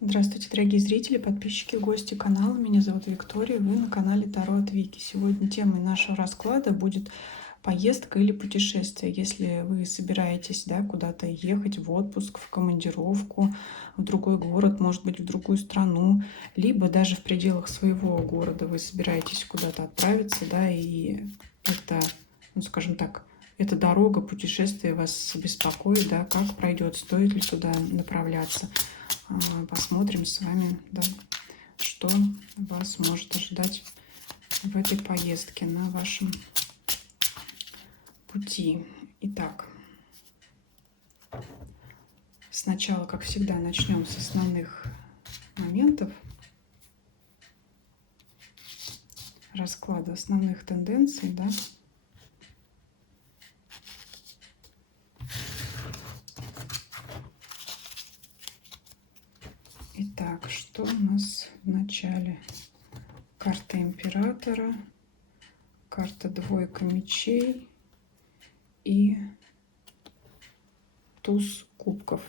Здравствуйте, дорогие зрители, подписчики, гости канала. Меня зовут Виктория, вы на канале Таро от Вики. Сегодня темой нашего расклада будет поездка или путешествие. Если вы собираетесь, куда-то ехать в отпуск, в командировку, в другой город, может быть, в другую страну, либо даже в пределах своего города вы собираетесь куда-то отправиться, и это, скажем так, эта дорога, путешествие вас беспокоит, как пройдет, стоит ли туда направляться. Посмотрим с вами, что вас может ожидать в этой поездке на вашем пути. Итак, сначала, как всегда, начнем с основных моментов расклада, основных тенденций, Итак, что у нас в начале? Карта императора, карта двойка мечей и туз кубков.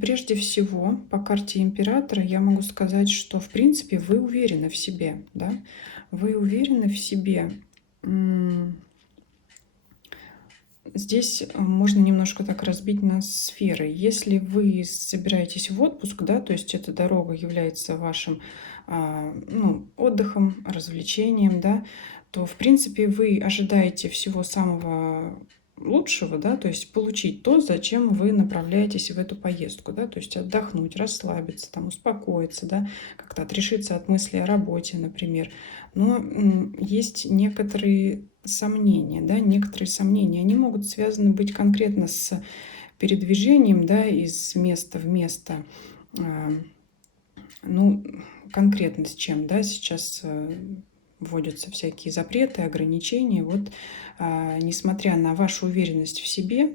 Прежде всего, по карте императора я могу сказать, что, в принципе, вы уверены в себе, Вы уверены в себе. Здесь можно немножко так разбить на сферы. Если вы собираетесь в отпуск, то есть эта дорога является вашим отдыхом, развлечением, то, в принципе, вы ожидаете всего самого лучшего, то есть получить то, зачем вы направляетесь в эту поездку, то есть отдохнуть, расслабиться, успокоиться, как-то отрешиться от мыслей о работе, например. Но есть некоторые сомнения, некоторые сомнения, они могут связаны быть конкретно с передвижением, из места в место. Конкретно с чем, сейчас вводятся всякие запреты, ограничения. Вот, несмотря на вашу уверенность в себе,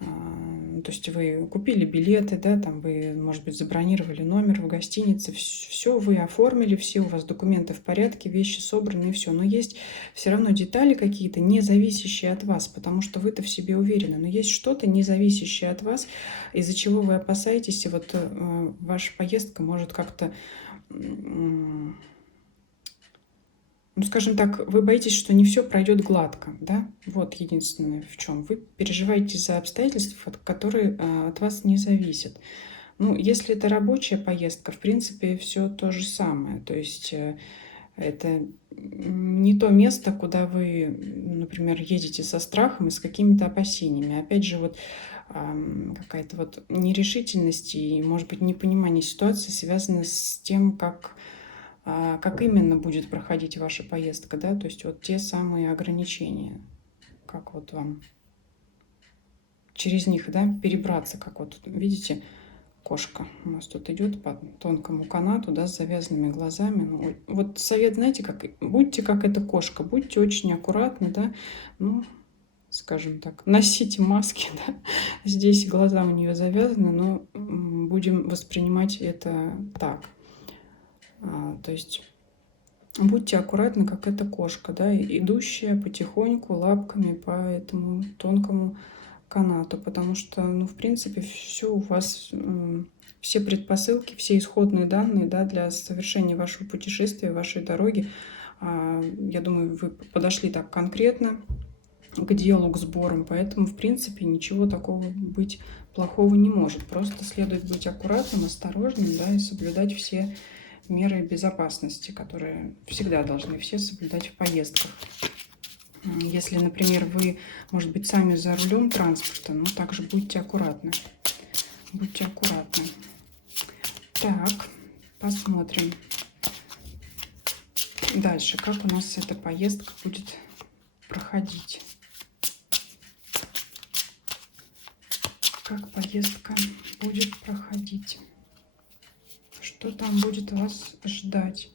то есть вы купили билеты, вы, может быть, забронировали номер в гостинице, все вы оформили, все у вас документы в порядке, вещи собраны и все. Но есть все равно детали какие-то, не зависящие от вас, потому что вы-то в себе уверены. Но есть что-то, не зависящее от вас, из-за чего вы опасаетесь, и вот ваша поездка может как-то, скажем так, вы боитесь, что не все пройдет гладко, Вот единственное в чем. Вы переживаете за обстоятельства, которые от вас не зависят. Если это рабочая поездка, в принципе, все то же самое. То есть это не то место, куда вы, например, едете со страхом и с какими-то опасениями. Опять же, вот какая-то вот нерешительность и, может быть, непонимание ситуации связаны с тем, как именно будет проходить ваша поездка, то есть вот те самые ограничения, как вот вам через них, перебраться, как вот видите, кошка у нас тут идет по тонкому канату, с завязанными глазами. Вот совет, знаете, будьте как эта кошка, будьте очень аккуратны, скажем так, носите маски, Здесь глаза у нее завязаны, но будем воспринимать это так. То есть будьте аккуратны, как эта кошка, идущая потихоньку лапками по этому тонкому канату, потому что, в принципе, все у вас, все предпосылки, все исходные данные, для совершения вашего путешествия, вашей дороги, я думаю, вы подошли так конкретно к делу, к сборам, поэтому, в принципе, ничего такого быть плохого не может. Просто следует быть аккуратным, осторожным, и соблюдать все меры безопасности, которые всегда должны все соблюдать в поездках. Если, например, вы, может быть, сами за рулем транспорта, также будьте аккуратны. Будьте аккуратны. Так, посмотрим дальше, как у нас эта поездка будет проходить. Как поездка будет проходить. Что там будет вас ждать?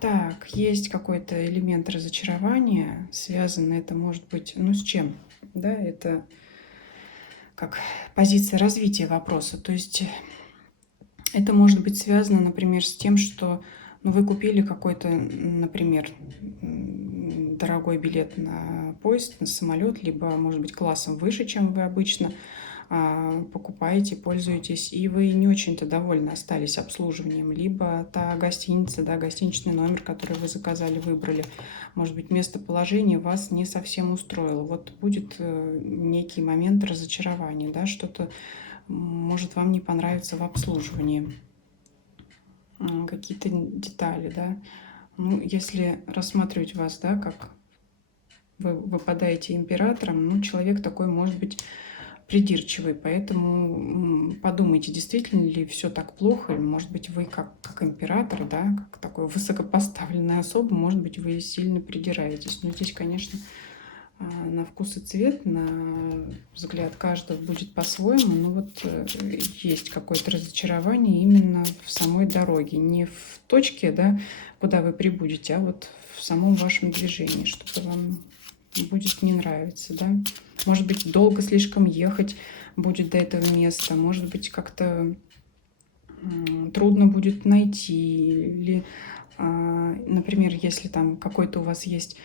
Так, есть какой-то элемент разочарования, связанный это может быть, с чем? Это как позиция развития вопроса. То есть это может быть связано, например, с тем, что вы купили какой-то, например, дорогой билет на поезд, на самолет, либо, может быть, классом выше, чем вы обычно покупаете, пользуетесь, и вы не очень-то довольны остались обслуживанием, либо та гостиница, да, гостиничный номер, который вы заказали, выбрали, может быть, местоположение вас не совсем устроило. Вот будет некий момент разочарования, да, что-то может вам не понравиться в обслуживании, какие-то детали, да. Ну, если рассматривать вас, да, как вы выпадаете императором, ну, человек такой может быть придирчивый, поэтому подумайте, действительно ли все так плохо, или, может быть, вы как император, да, как такой высокопоставленная особа, может быть, вы сильно придираетесь. Но здесь, конечно, на вкус и цвет, на взгляд каждого будет по-своему, но вот есть какое-то разочарование именно в самой дороге, не в точке, да, куда вы прибудете, а вот в самом вашем движении, что-то вам будет не нравиться, да. Может быть, долго слишком ехать будет до этого места, может быть, как-то трудно будет найти, или, например, если там какой-то у вас есть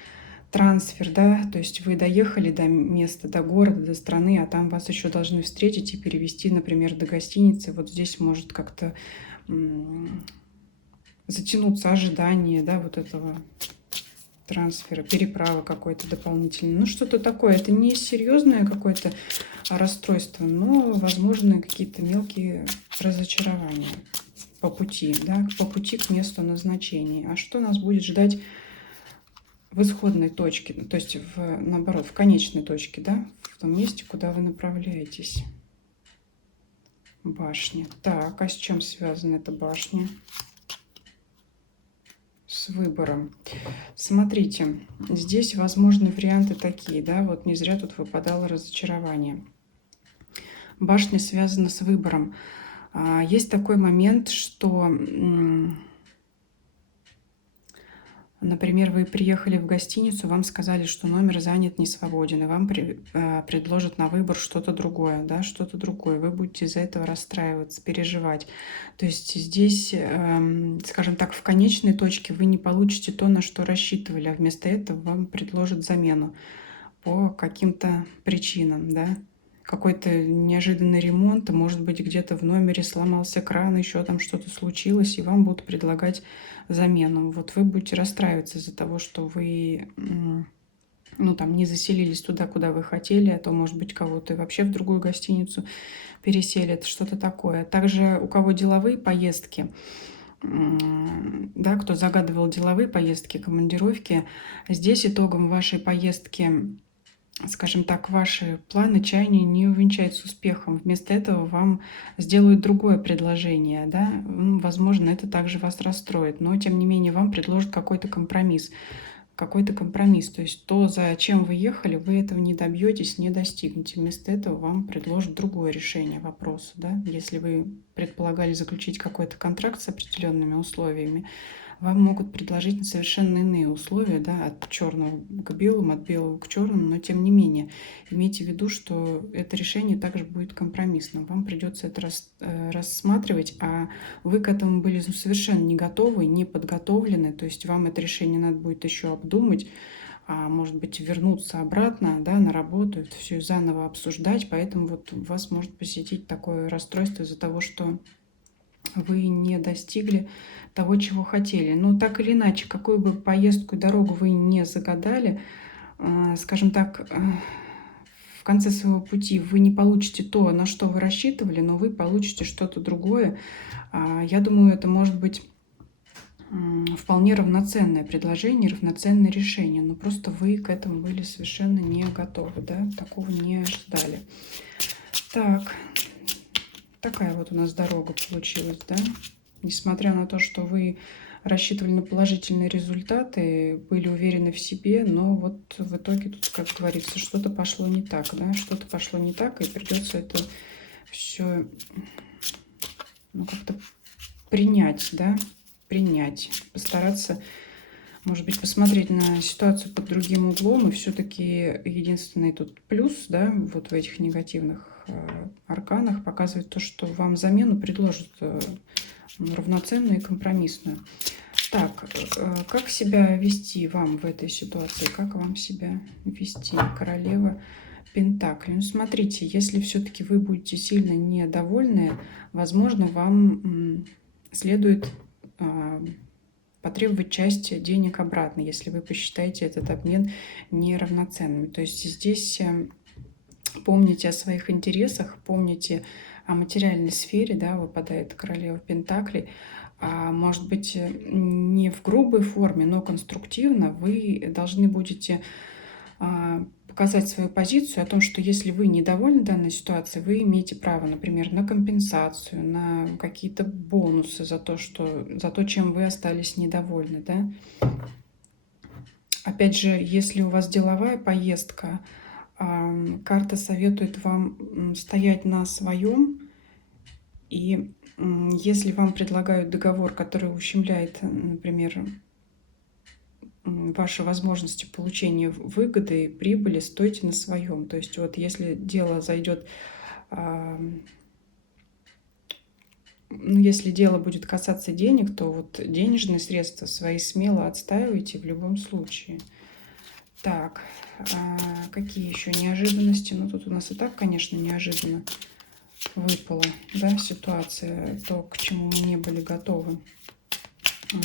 трансфер, да, то есть вы доехали до места, до города, до страны, а там вас еще должны встретить и перевести, например, до гостиницы. Вот здесь может как-то затянуться ожидание, да, вот этого трансфера, переправы какой-то дополнительной. Ну, что-то такое. Это не серьезное какое-то расстройство, но, возможно, какие-то мелкие разочарования по пути, да, по пути к месту назначения. А что нас будет ждать в исходной точке, то есть наоборот, в конечной точке, да, в том месте, куда вы направляетесь? Башня. Так, а с чем связана эта башня? С выбором. Смотрите, здесь возможны варианты такие, да, вот не зря тут выпадало разочарование. Башня связана с выбором. Есть такой момент, что, например, вы приехали в гостиницу, вам сказали, что номер занят, не свободен, и вам предложат на выбор что-то другое, да, что-то другое. Вы будете из-за этого расстраиваться, переживать. То есть здесь, скажем так, в конечной точке вы не получите то, на что рассчитывали, а вместо этого вам предложат замену по каким-то причинам, да. Какой-то неожиданный ремонт, может быть, где-то в номере сломался кран, еще там что-то случилось, и вам будут предлагать замену. Вот вы будете расстраиваться из-за того, что вы, ну, там, не заселились туда, куда вы хотели, а то, может быть, кого-то и вообще в другую гостиницу переселят, что-то такое. Также у кого деловые поездки, да, кто загадывал деловые поездки, командировки, здесь итогом вашей поездки, скажем так, ваши планы, чаяния не увенчаются успехом. Вместо этого вам сделают другое предложение, да. Возможно, это также вас расстроит, но тем не менее вам предложат какой-то компромисс. Какой-то компромисс. То есть то, зачем вы ехали, вы этого не добьетесь, не достигнете. Вместо этого вам предложат другое решение вопроса, да. Если вы предполагали заключить какой-то контракт с определенными условиями, вам могут предложить совершенно иные условия, да, от черного к белому, от белого к черному, но тем не менее имейте в виду, что это решение также будет компромиссным. Вам придется это рассматривать, а вы к этому были совершенно не готовы, не подготовлены, то есть вам это решение надо будет еще обдумать, а может быть, вернуться обратно, да, на работу, это все заново обсуждать, поэтому вот вас может посетить такое расстройство из-за того, что вы не достигли того, чего хотели. Но так или иначе, какую бы поездку и дорогу вы не загадали, скажем так, в конце своего пути вы не получите то, на что вы рассчитывали, но вы получите что-то другое. Я думаю, это может быть вполне равноценное предложение, равноценное решение, но просто вы к этому были совершенно не готовы, да, такого не ожидали. Так, такая вот у нас дорога получилась, да. Несмотря на то, что вы рассчитывали на положительные результаты, были уверены в себе, но вот в итоге тут, как говорится, что-то пошло не так, да, что-то пошло не так, и придется это все, ну, как-то принять, да, принять, постараться, может быть, посмотреть на ситуацию под другим углом, и все-таки единственный тут плюс, да, вот в этих негативных арканах показывает то, что вам замену предложат равноценную и компромиссную. Так, как себя вести вам в этой ситуации? Как вам себя вести? Королева Пентакли. Ну, смотрите, если все-таки вы будете сильно недовольны, возможно, вам следует потребовать часть денег обратно, если вы посчитаете этот обмен неравноценным. То есть здесь помните о своих интересах, помните о материальной сфере, да, выпадает королева Пентаклей. А может быть, не в грубой форме, но конструктивно вы должны будете показать свою позицию о том, что если вы недовольны данной ситуацией, вы имеете право, например, на компенсацию, на какие-то бонусы за то, чем вы остались недовольны, да. Опять же, если у вас деловая поездка, карта советует вам стоять на своем, и если вам предлагают договор, который ущемляет, например, ваши возможности получения выгоды и прибыли, стойте на своем. То есть вот если дело зайдет, если дело будет касаться денег, то вот денежные средства свои смело отстаивайте в любом случае. Так, какие еще неожиданности? Ну, тут у нас и так, конечно, неожиданно выпала, да, ситуация, то, к чему мы не были готовы.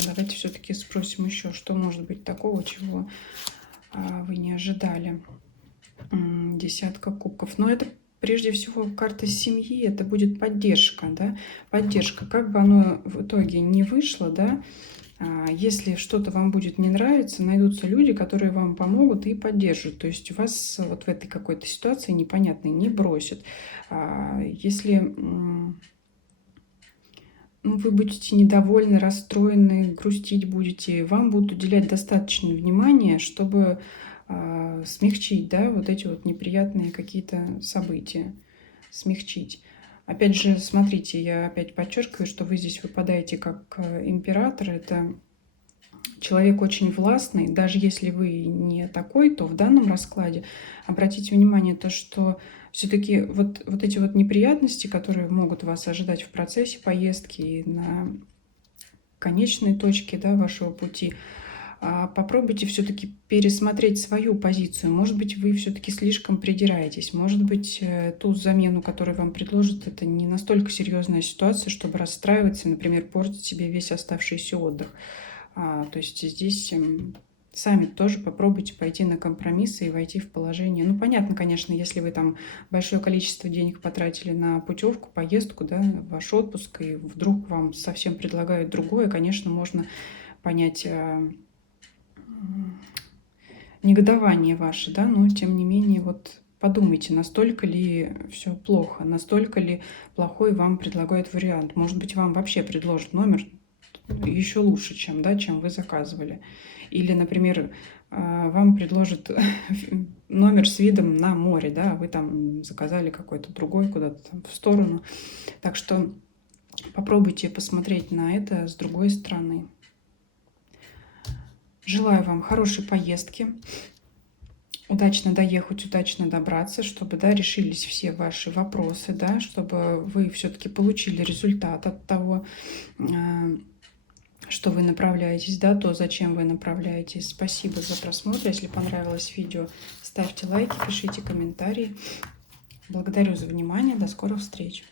Давайте все-таки спросим еще, что может быть такого, чего вы не ожидали. Десятка кубков. Но это прежде всего карта семьи, это будет поддержка, да, поддержка. Как бы оно в итоге не вышло, да, если что-то вам будет не нравиться, найдутся люди, которые вам помогут и поддержат. То есть вас вот в этой какой-то ситуации непонятной не бросят. Если вы будете недовольны, расстроены, грустить будете, вам будут уделять достаточно внимания, чтобы смягчить, да, вот эти вот неприятные какие-то события, смягчить. Опять же, смотрите, я опять подчеркиваю, что вы здесь выпадаете как император. Это человек очень властный. Даже если вы не такой, то в данном раскладе обратите внимание то, что все-таки вот эти вот неприятности, которые могут вас ожидать в процессе поездки и на конечной точке, да, вашего пути, попробуйте все-таки пересмотреть свою позицию. Может быть, вы все-таки слишком придираетесь. Может быть, ту замену, которую вам предложат, это не настолько серьезная ситуация, чтобы расстраиваться, например, портить себе весь оставшийся отдых. То есть здесь сами тоже попробуйте пойти на компромиссы и войти в положение. Ну, понятно, конечно, если вы там большое количество денег потратили на путевку, поездку, да, ваш отпуск, и вдруг вам совсем предлагают другое, конечно, можно понять негодование ваше, да, но тем не менее, вот подумайте, настолько ли все плохо, настолько ли плохой вам предлагают вариант. Может быть, вам вообще предложат номер еще лучше, чем, да, чем вы заказывали. Или, например, вам предложат номер с видом на море, да, а вы там заказали какой-то другой куда-то там в сторону. Так что попробуйте посмотреть на это с другой стороны. Желаю вам хорошей поездки, удачно доехать, удачно добраться, чтобы, да, решились все ваши вопросы, да, чтобы вы все-таки получили результат от того, что вы направляетесь, да, то, зачем вы направляетесь. Спасибо за просмотр. Если понравилось видео, ставьте лайки, пишите комментарии. Благодарю за внимание. До скорых встреч.